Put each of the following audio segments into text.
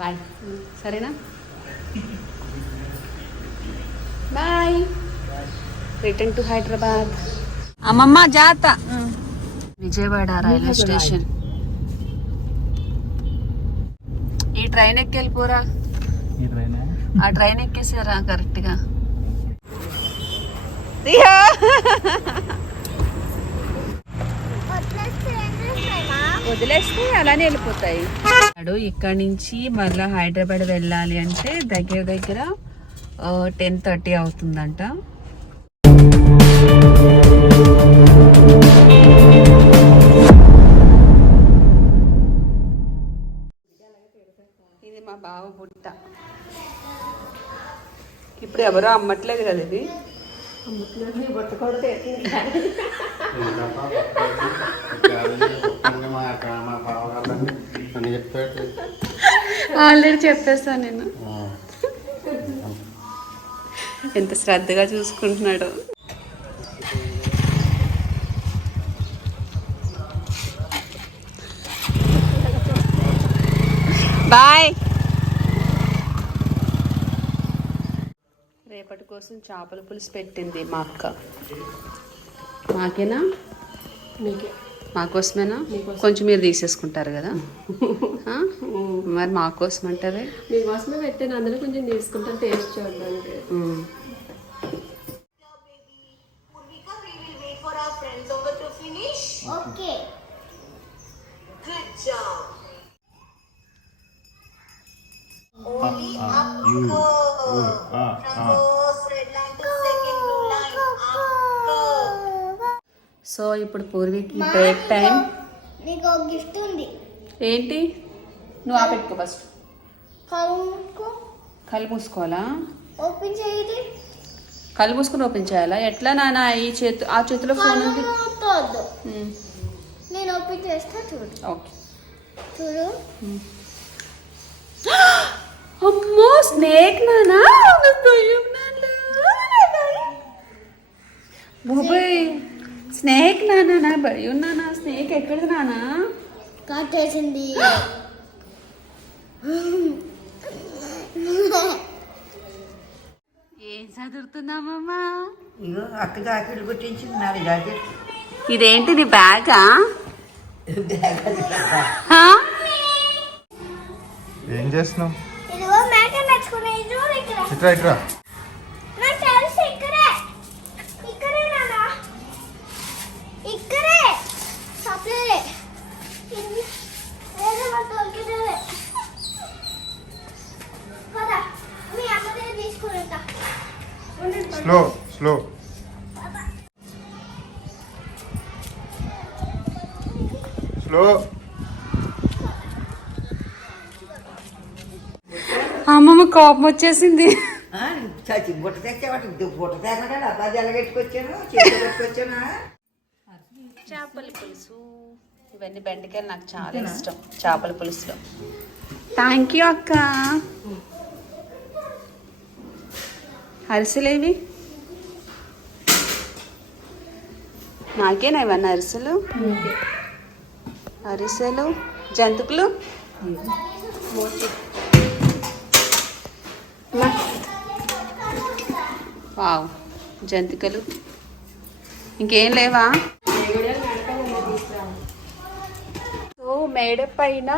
Bye. సరేనా? Bye. Return to Hyderabad. అమ్మమ్మ జాత. Vijayawada railway station. ఈ ట్రైన్ ఎక్కి వెళ్ళిపోరా. ఆ ట్రైన్ ఎక్కేసారా కరెక్ట్ గా. వదిలేస్తే అలానే వెళ్ళిపోతాయి. ఇక్కడ నుంచి మళ్ళీ హైదరాబాద్ వెళ్ళాలి అంటే దగ్గర దగ్గర 10:30 అవుతుందంట. ఇది మా బావ బుట్ట. ఇప్పుడు ఎవరో అమ్మట్లేదు కదా ఇది. ఆల్రెడీ చెప్పేస్తాను నేను. ఎంత శ్రద్ధగా చూసుకుంటున్నాడు. బాయ్. రేపటి కోసం చేపల పులుసు పెట్టింది మా అక్క. మాకేనా? మీకే. మాకోసమేనా? కొంచెం మీరు తీసేసుకుంటారు కదా. మరి మాకోసం అంటారే. మీకోసమే పెట్టాను, అందులో కొంచెం తీసుకుంటాను టేస్ట్ చూడడానికి. సో ఇప్పుడు పూర్వీకి బ్రేక్ టైం. నీకు ఒక గిఫ్ట్ ఉంది. ఏంటి? నువ్వు ఆపెట్టుకో ఫస్ట్. కళ్ళు మూసుకోవాలా? ఓపెన్ చేయండి. కళ్ళు మూసుకుని ఓపెన్ చేయాలా? ఎట్లా నాన్న? ఈ ఆ చేతిలో ఫోన్ ఉంది. నేను ఓపెన్ చేస్తా చూడు. ఓకే చూడు. అమ్మో స్నేక్ నానా. బాబాయ్ స్నేక్ నానా. నా భయం నానా. స్నేక్ ఎక్కడిది నానా? కాటేసింది. ఏం చదువుతున్నామమ్మా? ఇగో అక్క జాకెట్ కుట్టించింది. నా జాకెట్. ఇదేంటిది? బ్యాగా? ఏం చేస్తున్నావు? ఇదిగో మేక నచ్చుకునే చూడు ఇక్కడ. ఇట్రా ఇట్రా. నా తెలుసు ఇక్కడే. ఇక్కడే నానా. ఇక్కడే. సప్లే. ఏదో మా తోలుకెళ్ళే. పద. మీ అమ్మ దగ్గర తీసుకునేట. Slow slow. స్లో. అమ్మమ్మ కోపం వచ్చేసింది. చచ్చి బుట్ట తెచ్చావాటి. బుట్ట తేకుండా డబ్బా జల్లగెట్టుకొచ్చాను. చేతి పెట్టుకొచ్చానా. చేపల పులుసు. ఇవన్నీ బెండకాయలు నాకు చాలా ఇష్టం చేపల పులుసులో. థ్యాంక్ యూ అక్క. అరిసెలేవి? నాకేనా ఇవన్నీ అరిసెలు? అరిసెలు. జంతుకులు. వావ్ జంతికలు. ఇంకేం లేవా? సో మేడ పైన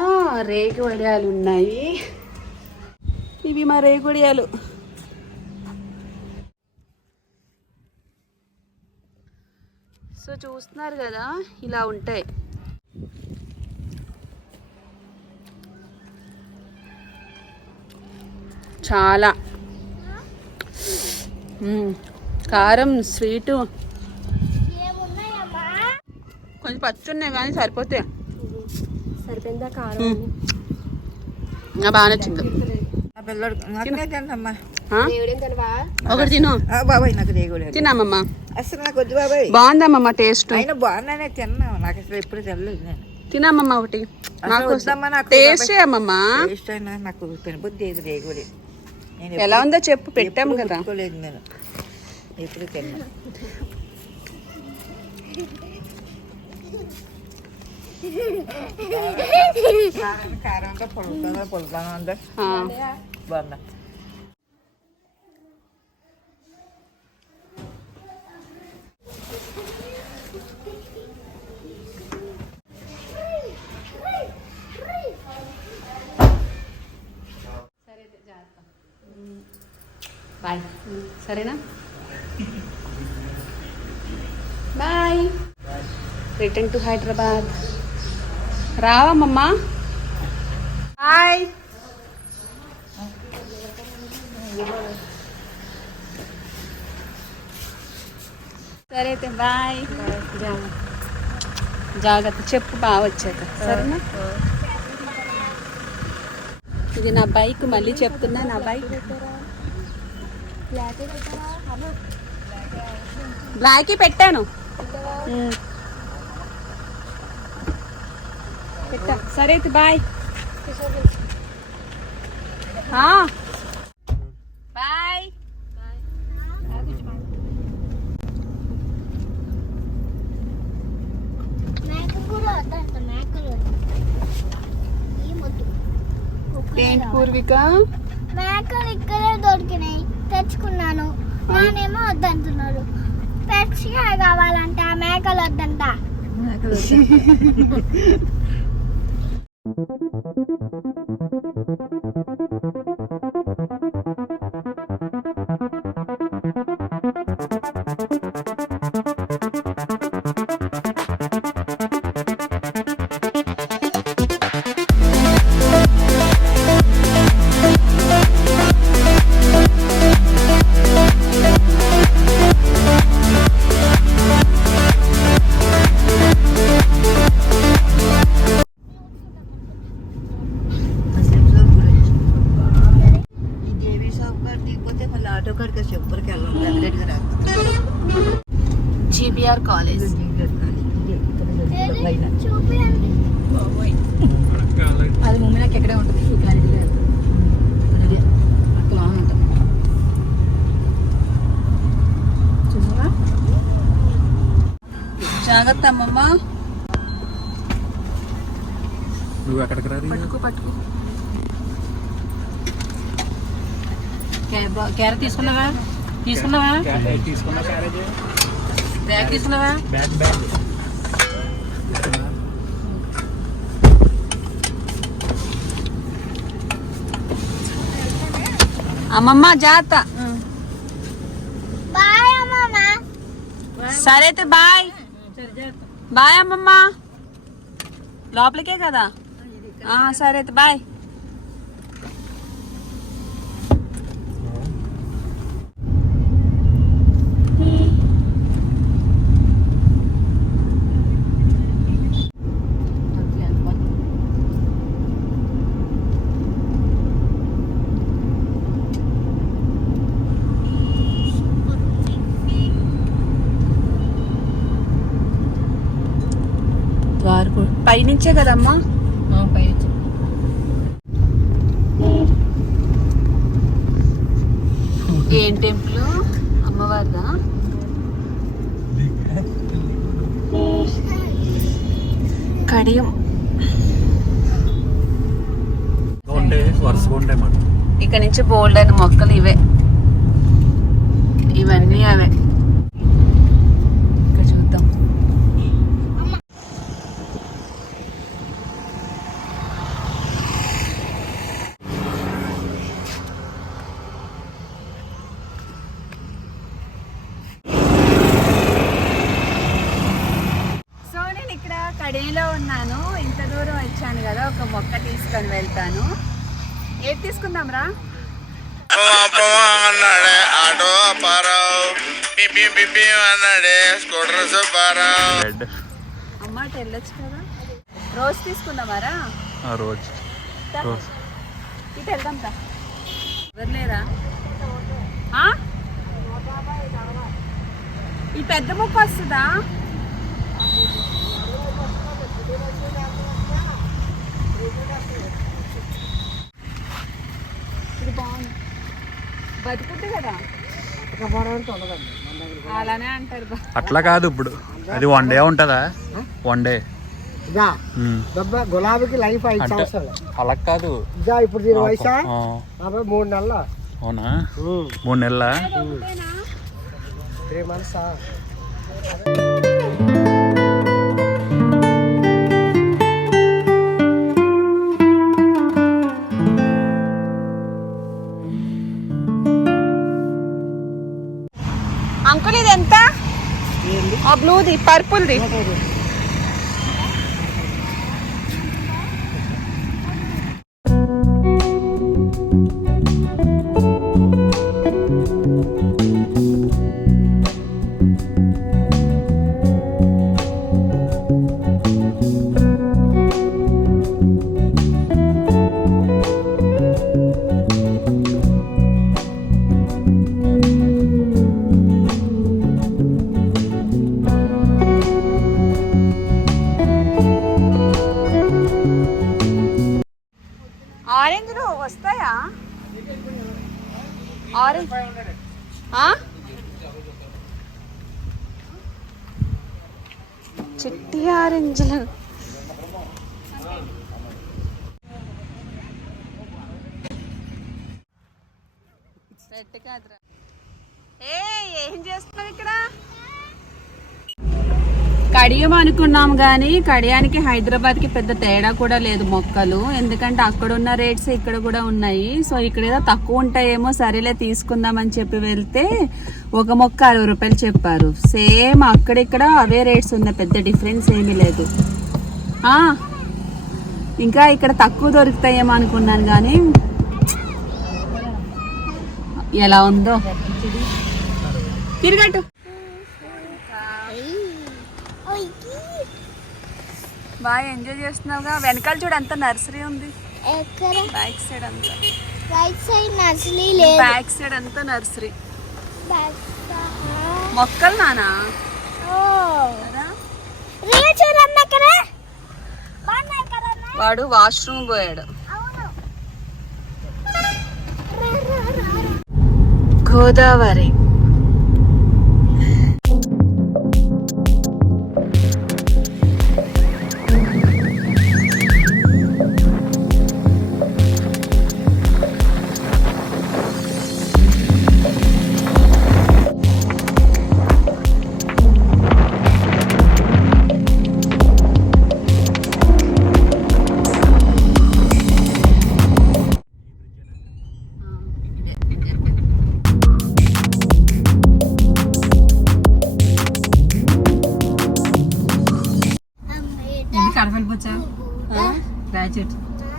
రేగు వడియాలు ఉన్నాయి. ఇవి మా రేగు వడియాలు. సో చూస్తున్నారు కదా ఇలా ఉంటాయి. చాలా కారం స్వీటు. కొంచెం పచ్చి ఉన్నాయి కానీ సరిపోతాయి. సరిపోయిందా కారం? బాగా నచ్చింది. ఒకటి తిను బాబాయ్. నాకు రేగుడు తినమ్మమ్మ. అసలు నాకు వద్దు బాబాయ్. బాగుందమ్మమ్మ టేస్ట్. అయినా బాగున్నానే తిన్నావు. నాకు అసలు ఎప్పుడు తినలేదు నేను. తినమ్మమ్మ ఒకటి. నాకు టేస్ట్ అమ్మమ్మ. టేస్ట్ అయినా నాకు తినబుద్ధి లేదు రేగుడి. ఎలా ఉందో చెప్పు. పెట్టాము కదా. నేను ఎప్పుడు తిన్నా. కారంగా పొలుగుతుందా పొలుగుతాను ఉందా ఆ, బాగుందా బాయ్ సరేనా బాయ్ రిటర్న్ టు హైదరాబాద్ రావమ్మా బాయ్ సరే అయితే బాయ్ జాగ్రత్త చెప్పు బాగా వచ్చాక సరేనా ఇది నా బైక్ మళ్ళీ చెప్తున్నా నా బైక్ బ్లాక్ పెట్టాను పెట్టా సరే అయితే బాయ్ బాయ్ మేక కూడా వద్దంట మేకలు ఈ మొద్దు ఏంటి పూర్విక మేకలు ఇక్కడే దొరికినాయి తెచ్చుకున్నాను నానేమో వద్దంటున్నాడు పెట్స్గా కావాలంట ఆ మేకలు వద్దంట ఈ దేవి షాప్ కాడ దిగిపోతే మళ్ళీ ఆటో కాడికి చెప్పరికి వెళ్ళాలి వెంకటరెడ్డి గారు జీబీఆర్ కాలేజ్ చూపియండి అది మమ్మీ నాకు ఎక్కడే ఉంటుంది క్లారిటీ లేదు అక్కడ ఉంటుంది చూసావా జాగ్రత్త అమ్మమ్మ నువ్వు ఎక్కడికి రాదు పట్టుకో క్యారెట్ తీసుకున్నావా తీసుకున్నా క్యారేజ్ బ్యాగ్ తీసుకున్నావా బ్యాగ్ అమ్మమ్మ జాగ్రత్త బాయ్ అమ్మమ్మ సరే అయితే బాయ్ బాయ్ అమ్మమ్మ లోపలికే కదా సరే అయితే బాయ్ పైనుంచే కదమ్మా ఏం టెంపుల్ అమ్మవారిదా కడియం వరుసగా ఉంటాయి మాట ఇక్కడ నుంచి బోల్డ్ అయిన మొక్కలు ఇవే ఇవన్నీ అవే ఇక్కడ చూద్దాం సో నేను ఇక్కడ కడియంలో ఉన్నాను ఇంత దూరం వచ్చాను కదా ఒక మొక్క తీసుకొని వెళ్తాను ఏది తీసుకుందాం రా అన్నాడే ఆటో పారావు పిపి అన్నాడే స్కూటర్ సుబ్బారావు అమ్మ అటు వెళ్ళొచ్చు కదా రోజు తీసుకుందామారా రోజు ఇటు వెళ్దాం రా ఎవరు లేరా ఈ పెద్ద మొక్క వస్తుందా ఇది బాగుంది బతుకుద్ది కదా అలానే అంటారు అట్లా కాదు ఇప్పుడు అది 1 డే ఉంటుందా 1 డే ఇదా దెబ్బ గులాబీకి లైఫ్ 5 అంటే సంవత్సరాలు. అలా కాదు. ఇదా ఇప్పుడు దీని వయసా ఆ, 3 నెలలు. అవునా 3 నెలల 3 months. అంకుల్ ఇది ఎంత? ఆ బ్లూది పర్పుల్ది. ఆరెంజ్లు వస్తాయా? ఆరెంజ్ చిట్టి ఆరెంజ్లు. ఏం చేస్తున్నావు ఇక్కడ? కడియం అనుకున్నాం కానీ కడియానికి హైదరాబాద్కి పెద్ద తేడా కూడా లేదు మొక్కలు. ఎందుకంటే అక్కడ ఉన్న రేట్స్ ఇక్కడ కూడా ఉన్నాయి. సో ఇక్కడ ఏదో తక్కువ ఉంటాయేమో సరేలే తీసుకుందామని చెప్పి వెళ్తే ఒక మొక్క 60 రూపాయలు చెప్పారు. సేమ్ అక్కడిక్కడ అవే రేట్స్ ఉన్నాయి, పెద్ద డిఫరెన్స్ ఏమీ లేదు. ఇంకా ఇక్కడ తక్కువ దొరుకుతాయేమో అనుకున్నాను కానీ ఎలా ఉందో. తిరగట్టు. బాగా ఎంజాయ్ చేస్తున్నావుగా. వెనకాల చూడు ఎంత నర్సరీ ఉంది. బ్యాక్ సైడ్ అంతా రైట్ సైడ్ నర్సరీ లేదు, బ్యాక్ సైడ్ అంతా నర్సరీ. మొక్కలు నానా వాడు వాష్రూమ్ పోయాడు. గోదావరి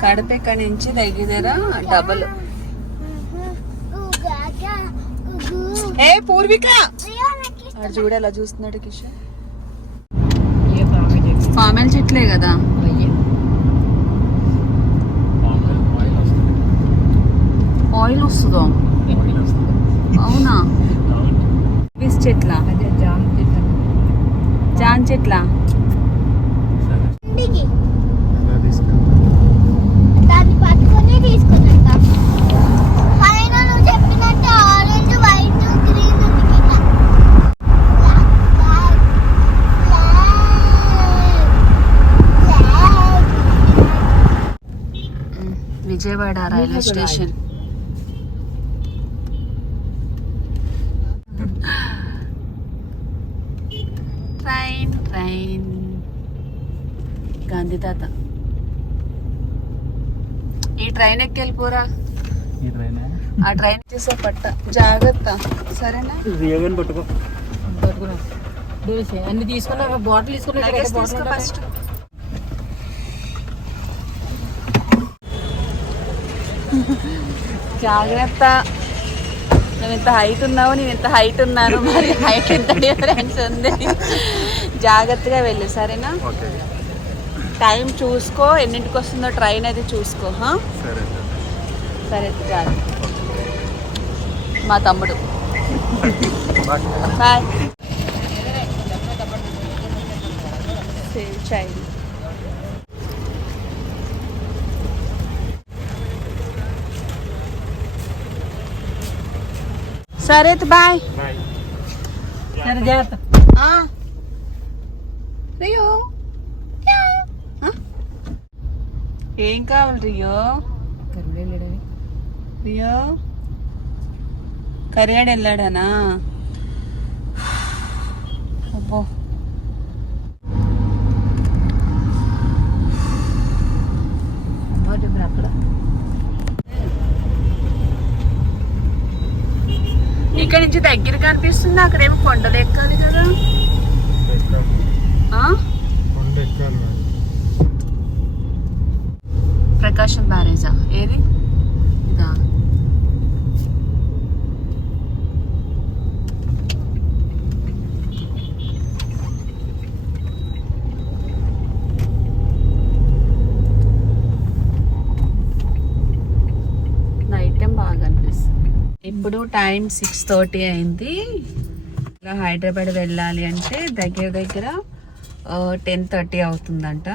కడప ఇక్కడ నుంచి దగ్గర డబల్. ఏ పూర్విక అది చూడు ఎలా చూస్తున్నాడు కిషోర్. పామెల్ చెట్లే కదా. ఆయిల్ వస్తుందో? అవునా? పీస్ చెట్ల, జాన్ చెట్ల. దాన్ని పట్టుకొని తీసుకున్నా. పైన నువ్వు చెప్పినట్టు ఆరెంజ్, వైట్, గ్రీన్ ఉంది కింద. Vijayawada railway station. Train train Gandhi తాత. ఈ ట్రైన్ ఎక్కి వెళ్ళిపోరా. ఆ ట్రైన్ చూసే పట్ట జాగ్రత్త, సరేనా? పట్టుకో. అన్ని తీసుకున్నా, బాటిల్ తీసుకున్నా ఫస్ట్. జాగ్రత్త. నువ్వు ఇంత హైట్ ఉన్నావు, నేను ఇంత హైట్ ఉన్నాను, మరి హైట్ ఎంత డిఫరెన్స్ ఉంది. జాగ్రత్తగా వెళ్ళు, సరేనా? టైం చూసుకో, ఎన్నింటికి వస్తుందో ట్రైన్ అది చూసుకో. సరే జాగ్రత్త. మా తమ్ముడు. బాయ్. Save child. సరే బాయ్. సరే జాగ్రత్త. రియో ఏం కావాలి రియో? రియో కరియాడు వెళ్ళాడానా? అబ్బో ఇక్కడ నుంచి దగ్గరగా అనిపిస్తుంది, అక్కడేమో కొండలు ఎక్కాలి కదా. ప్రకాశం బ్యారేజా ఏది? ఇదా? నైట్ టైం బాగా అనిపిస్తుంది. ఇప్పుడు టైం 6:30 అయింది. ఇలా హైదరాబాద్ వెళ్ళాలి అంటే దగ్గర 10:30 అవుతుందంట.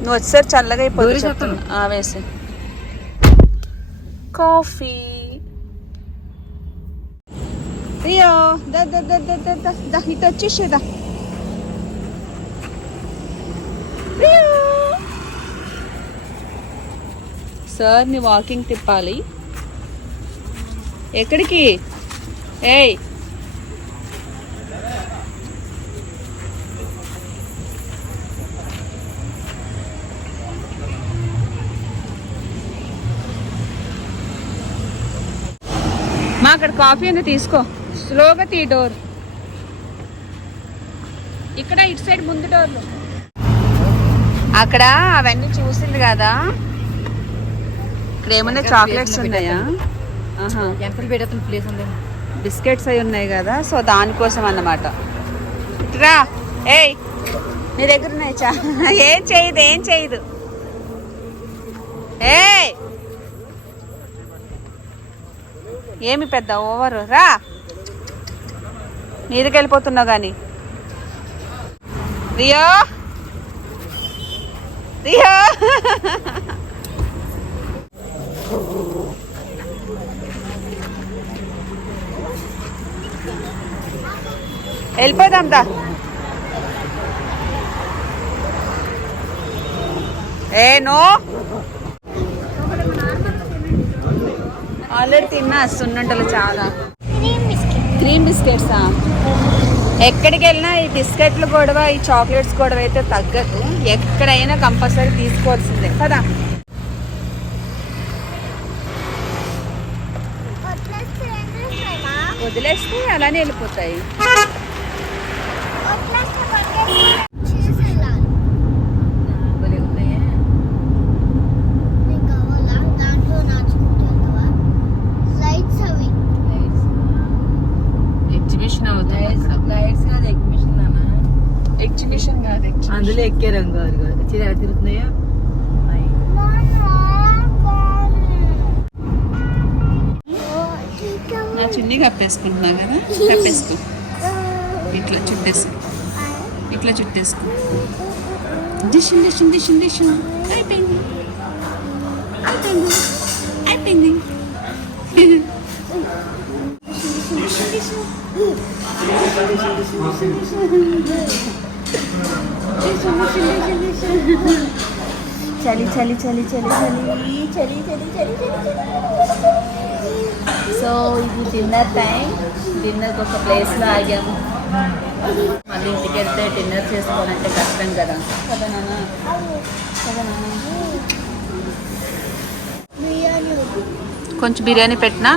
నువ్వు వచ్చేసరి చల్లగా అయిపోతుంది. వేసి కాఫీ రియో ఇటు వచ్చేసేదా. సార్ ని వాకింగ్ తిప్పాలి. ఎక్కడికి? ఏయ్ మా అక్కడ కాఫీ ఉంది తీసుకో. స్లోగా తీ డోర్. ఇక్కడ ఇటు సైడ్ ముందు డోర్లు. అక్కడ అవన్నీ చూసింది కదా. ఇక్కడ ఏమన్నా చాక్లెట్స్ ఉన్నాయా? ప్లేస్ ఉంది. బిస్కెట్స్ అవి ఉన్నాయి కదా, సో దానికోసం అన్నమాట. ఇట్రా. ఏయ్ నీ దగ్గర ఉన్నాయి ఏం చేయదు. ఏయ్ ఏమి పెద్ద ఓవర్ రా. మీదకి వెళ్ళిపోతున్నావు కానీ. రియో వెళ్ళిపోదాం దా. నో ఆల్రెడీ తిన్నా సున్నుంటలు చాలా. క్రీమ్ బిస్కెట్సా? ఎక్కడికి వెళ్ళినా ఈ బిస్కెట్లు గొడవ, ఈ చాక్లెట్స్ గొడవ అయితే తగ్గదు. ఎక్కడైనా కంపల్సరీ తీసుకోవాల్సిందే కదా. వదిలేస్తే అలానే వెళ్ళిపోతాయి. ఎగ్జిబిషన్ అవుతుంది. ఎగ్జిబిషన్ కాదు, అందులో ఎక్కే రంగు తిరుగుతున్నాయా? నా చున్నీ కప్పేసుకుంటున్నా కదా, కప్పేసుకో. ఇట్లా చుట్టేసుకో. డిషన్ అయిపోయింది. చలి. సో ఇది డిన్నర్ టైం. డిన్నర్కి ఒక ప్లేస్లో ఆగాము. మళ్ళీ ఇంటికి వెళ్తే డిన్నర్ చేసుకోవాలంటే కష్టం కదా. కదా నాన్న. కొంచెం బిర్యానీ పెట్టినా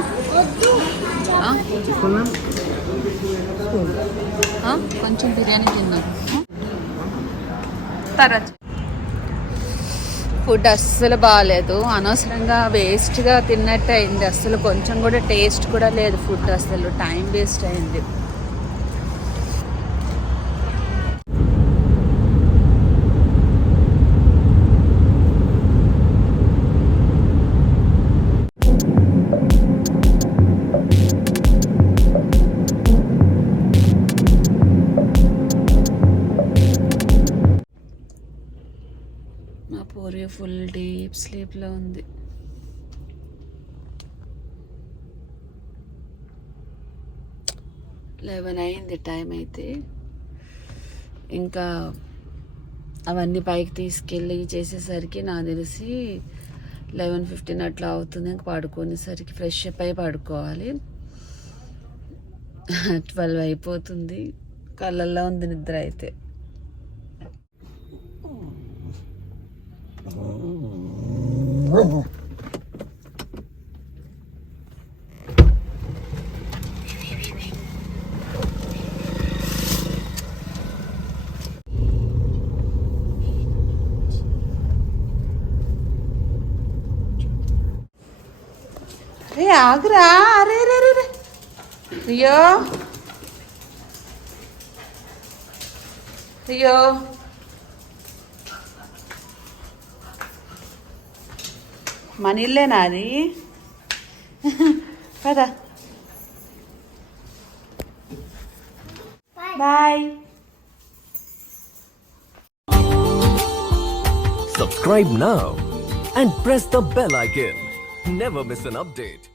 కొంచెం బిర్యానీ తిన్నాం. తర్వాత ఫుడ్ అస్సలు బాగాలేదు. అనవసరంగా వేస్ట్గా తిన్నట్టు అయింది. అస్సలు కొంచెం కూడా టేస్ట్ కూడా లేదు ఫుడ్. అసలు టైం వేస్ట్ అయింది. మా పూరి ఫుల్ డీప్ స్లీప్లో ఉంది. లెవెన్ అయింది టైం అయితే. ఇంకా అవన్నీ పైకి తీసుకెళ్ళి చేసేసరికి నాకు తెలిసి 11:15 అట్లా అవుతుంది. ఇంక పడుకునేసరికి ఫ్రెష్ అప్ అయి పడుకోవాలి. 12 అయిపోతుంది. కళ్ళల్లో ఉంది నిద్ర అయితే. అరే ఆగురా, అరే రే రే రే అయ్యో అయ్యో మన ఇల్లేనా అది? పద bye. Subscribe now and press the bell icon. Never miss an update.